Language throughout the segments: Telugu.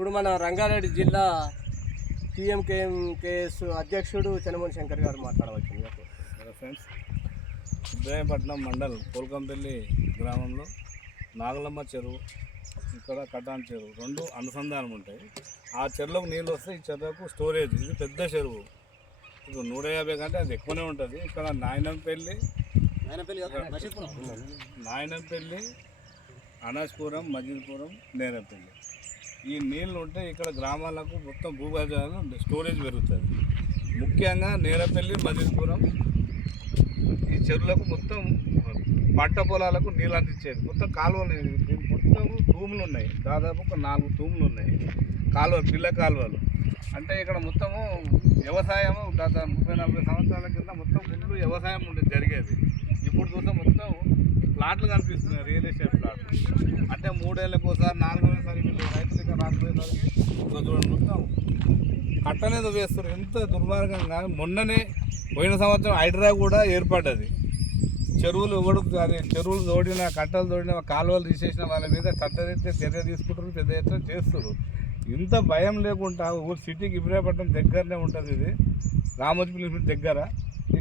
ఇప్పుడు మన రంగారెడ్డి జిల్లా టీఎంకేఎంకేఎస్ అధ్యక్షుడు చనమోహన్ శంకర్ గారు మాట్లాడవచ్చు హలో ఫ్రెండ్స్ ఇబ్రాహీంపట్నం మండల్ పోల్కంపల్లి గ్రామంలో నాగలమ్మ చెరువు ఇక్కడ కటాన్ చెరువు రెండు అనుసంధానం ఉంటాయి. ఆ చెరువులకు నీళ్ళు వస్తే ఈ చెరువుకు స్టోరేజ్ ఇది పెద్ద చెరువు. ఇప్పుడు నూట యాభై కంటే అది ఎక్కువనే ఉంటుంది. ఇక్కడ నాయనంపల్లి నాయనంపల్లి అనాజ్పురం మజిద్పురం నేరంపల్లి. ఈ నీళ్ళు ఉంటే ఇక్కడ గ్రామాలకు మొత్తం భూభాగాలు స్టోరేజ్ పెరుగుతుంది. ముఖ్యంగా నేరపల్లి మజిద్పురం ఈ చెరువులకు మొత్తం పంట పొలాలకు నీళ్ళు అందించేది. మొత్తం కాలువలు మొత్తం తూములు ఉన్నాయి. దాదాపు ఒక నాలుగు తూములు ఉన్నాయి. కాలువ పిల్ల కాలువలు. అంటే ఇక్కడ మొత్తము వ్యవసాయము దాదాపు ముప్పై నలభై సంవత్సరాల కింద మొత్తం ఫుల్ వ్యవసాయం ఉండేది జరిగేది. ఇప్పుడు చూస్తే మొత్తం ప్లాట్లు కనిపిస్తున్నాయి రియల్ ఎస్టేట్ ప్లాట్లు. అంటే మూడేళ్ళకి ఒకసారి నాలుగేళ్ళసారి వీళ్ళు రైతులు ఇక్కడ రాకపోయేసరికి చూడండి మొత్తం కట్టనేది వేస్తారు ఎంత దుర్మార్గంగా మొన్ననే పోయిన సంవత్సరం హైడ్రా కూడా ఏర్పడ్డది. చెరువులు ఎవడు అది చెరువులు తోడిన కట్టలు తోడిన కాలువలు తీసేసిన వాళ్ళ మీద చట్టరీత్యా చర్య తీసుకుంటారు పెద్ద ఎత్తున చేస్తారు. ఇంత భయం లేకుండా ఊరు సిటీకి ఇబ్రాహీపట్నం దగ్గరనే ఉంటుంది ఇది. రామోజీపల్లి దగ్గర.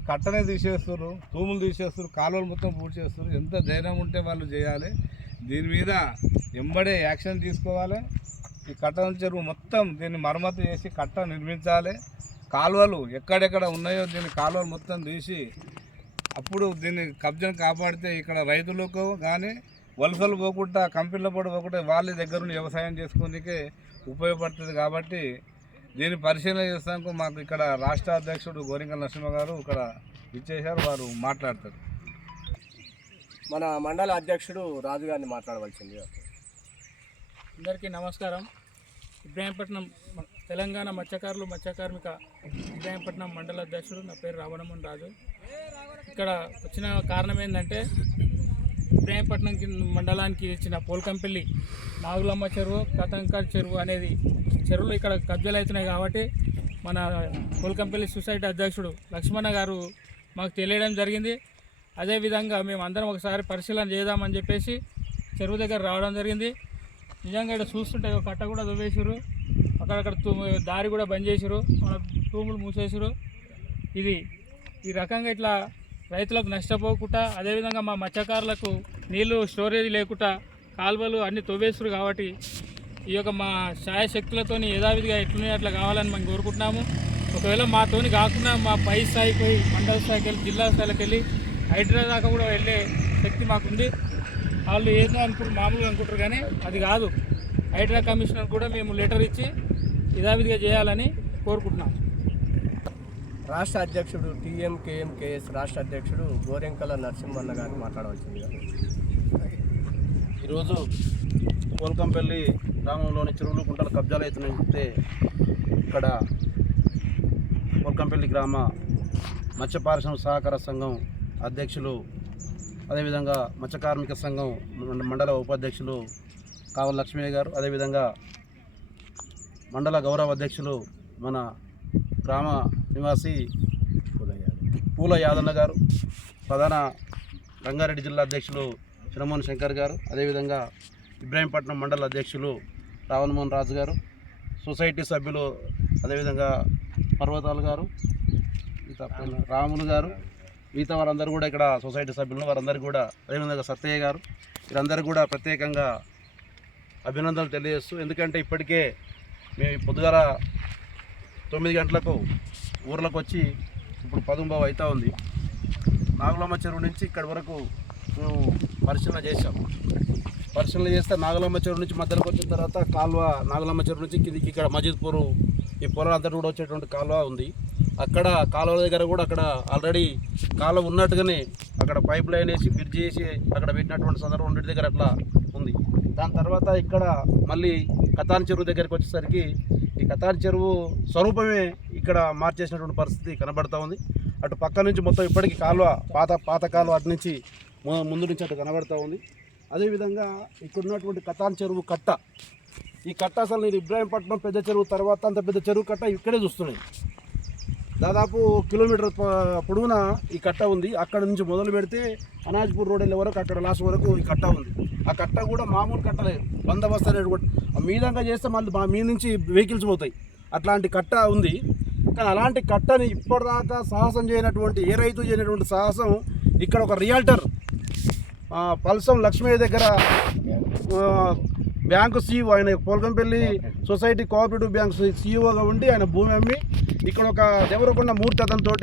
కట్టనే తీసేస్తారు తూములు తీసేస్తారు కాలువలు మొత్తం పూర్తి చేస్తారు ఎంత ధైర్యం ఉంటే వాళ్ళు చేయాలి. దీని మీద ఎంబడే యాక్షన్ తీసుకోవాలి. ఈ కట్ట చెరువు మొత్తం దీన్ని మరమ్మతు చేసి కట్ట నిర్మించాలి. కాలువలు ఎక్కడెక్కడ ఉన్నాయో దీని కాలువలు మొత్తం తీసి అప్పుడు దీన్ని కబ్జను కాపాడితే ఇక్కడ రైతులకు కానీ వలసలు పోకుండా కంపెనీలు పడి పోకుండా వాళ్ళ దగ్గర నుండి వ్యవసాయం చేసుకోనికే ఉపయోగపడుతుంది కాబట్టి దీన్ని పరిశీలన చేస్తానికి మాకు ఇక్కడ రాష్ట్ర అధ్యక్షుడు గోరింకల నరసింహ గారు ఇక్కడ ఇచ్చేశారు వారు మాట్లాడతారు. మన మండల అధ్యక్షుడు రాజు గారిని మాట్లాడవలసింది. అందరికీ నమస్కారం. ఇబ్రాహీంపట్నం తెలంగాణ మత్స్యకారులు మత్స్యకార్మిక ఇబ్రాహీంపట్నం మండల అధ్యక్షుడు నా పేరు రావణమోహన్ రాజు. ఇక్కడ వచ్చిన కారణం ఏంటంటే ఇబ్రాహీంపట్నం మండలానికి ఇచ్చిన పోల్కంపల్లి నాగులమ్మ చెరువు కతంకర్ చెరువు అనేది చెరువులు ఇక్కడ కబ్జాలు అవుతున్నాయి కాబట్టి మన పోల్కంపల్లి సొసైటీ అధ్యక్షుడు లక్ష్మణ గారు మాకు తెలియడం జరిగింది. అదేవిధంగా మేము అందరం ఒకసారి పరిశీలన చేద్దామని చెప్పేసి చెరువు దగ్గర రావడం జరిగింది. నిజంగా ఇక్కడ చూస్తుంటే ఒక కట్ట కూడా దువ్వేసారు అక్కడక్కడ తూ దారి కూడా బంద్ చేసారు మన తూములు మూసేసారు ఇది ఈ రకంగా ఇట్లా రైతులకు నష్టపోకుండా అదేవిధంగా మా మత్స్యకారులకు నీళ్ళు స్టోరేజ్ లేకుండా కాలువలు అన్ని తవ్వేసారు కాబట్టి ఈ యొక్క మా శాయశక్తులతోని యథావిధిగా ఎట్లున్నాయి అట్లా కావాలని మేము కోరుకుంటున్నాము. ఒకవేళ మాతోని కాకుండా మా పై స్థాయికి పోయి మండల స్థాయికి వెళ్ళి జిల్లా స్థాయికి వెళ్ళి హైడ్రా దాకా కూడా వెళ్ళే శక్తి మాకుంది. వాళ్ళు ఏదో అనుకుంటారు మామూలుగా అనుకుంటారు కానీ అది కాదు. హైడ్రా కమిషనర్ కూడా మేము లెటర్ ఇచ్చి యథావిధిగా చేయాలని కోరుకుంటున్నాం. రాష్ట్ర అధ్యక్షుడు టీఎంకేఎంకేఎస్ రాష్ట్ర అధ్యక్షుడు గోరెంకల నరసింహన్న గారిని మాట్లాడవలసింది ఈరోజు కోల్కంపల్లి గ్రామంలోని చెరువులు గుంటలు కబ్జాలు అవుతున్నాయి చెప్తే ఇక్కడ కోల్కంపల్లి గ్రామ మత్స్య పారిశ్రామిక సహకార సంఘం అధ్యక్షులు అదేవిధంగా మత్స్య కార్మిక సంఘం మండల ఉపాధ్యక్షులు కావల లక్ష్మీ గారు అదేవిధంగా మండల గౌరవ అధ్యక్షులు మన గ్రామ నివాసి పూల యాదన్న గారు ప్రధాన రంగారెడ్డి జిల్లా అధ్యక్షులు చిరమోహన్ శంకర్ గారు అదేవిధంగా ఇబ్రాహీంపట్నం మండల అధ్యక్షులు రావణమోహన్ రాజు గారు సొసైటీ సభ్యులు అదేవిధంగా పర్వతాలు గారు రాములు గారు మిగతా వారందరూ కూడా ఇక్కడ సొసైటీ సభ్యులు వారందరూ కూడా అదేవిధంగా సత్తయ్య గారు వీరందరూ కూడా ప్రత్యేకంగా అభినందనలు తెలియజేస్తూ ఎందుకంటే ఇప్పటికే మేము పొద్దుగాల తొమ్మిది గంటలకు ఊర్లోకి వచ్చి ఇప్పుడు పదుంబావు అవుతూ ఉంది. నాగులమ్మ చెరువు నుంచి ఇక్కడి వరకు మేము పరిశీలన చేశాం. పరిశీలన చేస్తే నాగలమ్మ చెరువు నుంచి మధ్యలోకి వచ్చిన తర్వాత కాలువ నాగలమ్మ చెరువు నుంచి కిందికి ఇక్కడ మజీద్పూర్ ఈ పొలం అంతటి కూడా వచ్చేటువంటి కాలువ ఉంది. అక్కడ కాలువ దగ్గర కూడా అక్కడ ఆల్రెడీ కాలువ ఉన్నట్టుగానే అక్కడ పైప్ లైన్ వేసి బ్రిడ్జ్ చేసి అక్కడ పెట్టినటువంటి సందర్భం రెండింటి దగ్గర అట్లా ఉంది. దాని తర్వాత ఇక్కడ మళ్ళీ కథాన్ చెరువు దగ్గరికి వచ్చేసరికి ఈ చెరువు స్వరూపమే ఇక్కడ మార్చేసినటువంటి పరిస్థితి కనబడతా ఉంది. అటు పక్క నుంచి మొత్తం ఇప్పటికీ కాలువ పాత పాత కాలువ అటు నుంచి ముందు నుంచి అటు కనబడతా ఉంది. అదేవిధంగా ఇక్కడ ఉన్నటువంటి కతాన్ చెరువు కట్ట. ఈ కట్ట అసలు నేను ఇబ్రాహీంపట్నం పెద్ద చెరువు తర్వాత అంత పెద్ద చెరువు కట్ట ఇక్కడే చూస్తున్నాయి. దాదాపు కిలోమీటర్ పొడవున ఈ కట్ట ఉంది. అక్కడ నుంచి మొదలు పెడితే అనాజ్పూర్ రోడ్ వెళ్ళే వరకు అక్కడ లాస్ట్ వరకు ఈ కట్ట ఉంది. ఆ కట్ట కూడా మామూలు కట్టలేదు బందోబస్తు అనేది కూడా ఆ మీదంగా చేస్తే మళ్ళీ మా మీ నుంచి వెహికల్స్ పోతాయి. అట్లాంటి కట్ట ఉంది. కానీ అలాంటి కట్టని ఇప్పటిదాకా సాహసం చేయనటువంటి ఏ రైతు చేయనటువంటి సాహసం ఇక్కడ ఒక రియాల్టర్ పల్సం లక్ష్మయ్య దగ్గర బ్యాంకు సీఈఓ ఆయన పోల్కంపల్లి సొసైటీ కోఆపరేటివ్ బ్యాంక్ సీఈఓగా ఉండి ఆయన భూమి అమ్మి ఇక్కడ ఒక దేవరకొండ మూర్తి అతనితో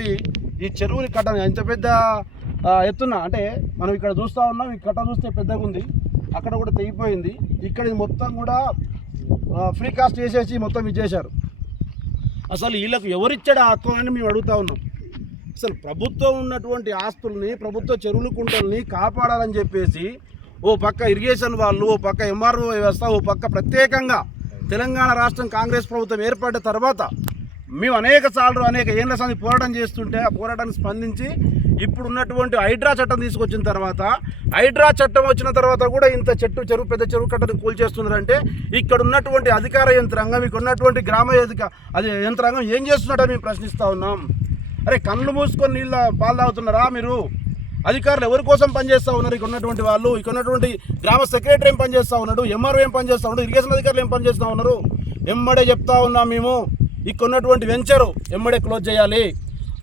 ఈ చెరువుని కట్ట ఎంత పెద్ద ఎత్తున అంటే మనం ఇక్కడ చూస్తూ ఉన్నాం ఈ కట్ట చూస్తే పెద్దగా ఉంది. అక్కడ కూడా తెగిపోయింది. ఇక్కడ మొత్తం కూడా ఫ్రీ కాస్ట్ చేసేసి మొత్తం ఇచ్చేశారు. అసలు వీళ్ళకు ఎవరిచ్చాడు ఆ హక్కు అని మేము అడుగుతా ఉన్నాం. అసలు ప్రభుత్వం ఉన్నటువంటి ఆస్తుల్ని ప్రభుత్వ చెరువులు కుంటల్ని కాపాడాలని చెప్పేసి ఓ పక్క ఇరిగేషన్ వాళ్ళు ఓ పక్క ఎంఆర్ఓ వ్యవస్థ ఓ పక్క ప్రత్యేకంగా తెలంగాణ రాష్ట్రం కాంగ్రెస్ ప్రభుత్వం ఏర్పడిన తర్వాత మేము అనేక సార్లు అనేక ఏళ్ళ సంది పోరాటం చేస్తుంటే ఆ పోరాటానికి స్పందించి ఇప్పుడు ఉన్నటువంటి హైడ్రా చట్టం తీసుకొచ్చిన తర్వాత హైడ్రా చట్టం వచ్చిన తర్వాత కూడా ఇంత చెట్టు చెరువు పెద్ద చెరువు కట్టని కూల్చేస్తున్నారంటే ఇక్కడ ఉన్నటువంటి అధికార యంత్రాంగం ఇక్కడ ఉన్నటువంటి గ్రామ అధిక అది యంత్రాంగం ఏం చేస్తున్నాడని మేము ప్రశ్నిస్తూ ఉన్నాం. అరే కళ్ళు మూసుకొని నీళ్ళ పాలు తాగుతున్నారా మీరు? అధికారులు ఎవరి కోసం పనిచేస్తూ ఉన్నారు ఇక్కడ ఉన్నటువంటి వాళ్ళు? ఇక్కడ ఉన్నటువంటి గ్రామ సెక్రటరీ ఏం పనిచేస్తూ ఉన్నాడు? ఎంఆర్ఓ ఏం పనిచేస్తూ ఉన్నాడు? ఇరిగేషన్ అధికారులు ఏం పనిచేస్తూ ఉన్నారు? ఎమ్మడే చెప్తా ఉన్నాం మేము. ఇక్కడున్నటువంటి వెంచరు ఎమ్మడే క్లోజ్ చేయాలి.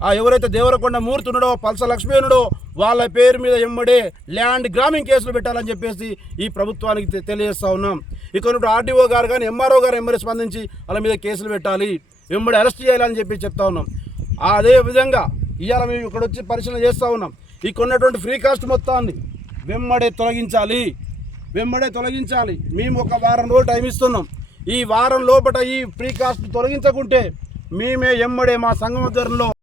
ఆ ఎవరైతే దేవరకొండ మూర్తి ఉన్నాడో పల్స లక్ష్మీ ఉన్నాడో వాళ్ళ పేరు మీద ఎమ్మడే ల్యాండ్ గ్రామింగ్ కేసులు పెట్టాలని చెప్పేసి ఈ ప్రభుత్వానికి తెలియజేస్తా ఉన్నాం. ఇక్కడ ఆర్డీఓ గారు కానీ ఎంఆర్ఓ గారు ఎమ్మడే స్పందించి వాళ్ళ మీద కేసులు పెట్టాలి. వెంబడి అరెస్ట్ చేయాలని చెప్పి చెప్తా ఉన్నాం. అదే విధంగా ఇవాళ మేము ఇక్కడ వచ్చి పరిశీలన చేస్తూ ఉన్నాం. ఇక్కడ ఉన్నటువంటి ఫ్రీ కాస్ట్ మొత్తాన్ని వెమ్మడే తొలగించాలి. వెమ్మడే తొలగించాలి. మేము ఒక వారం రోజులు టైం ఇస్తున్నాం. ఈ వారం లోపల ఈ ఫ్రీ కాస్ట్ తొలగించకుంటే మేమే ఎమ్మడే మా సంఘం ఆధ్వర్యంలో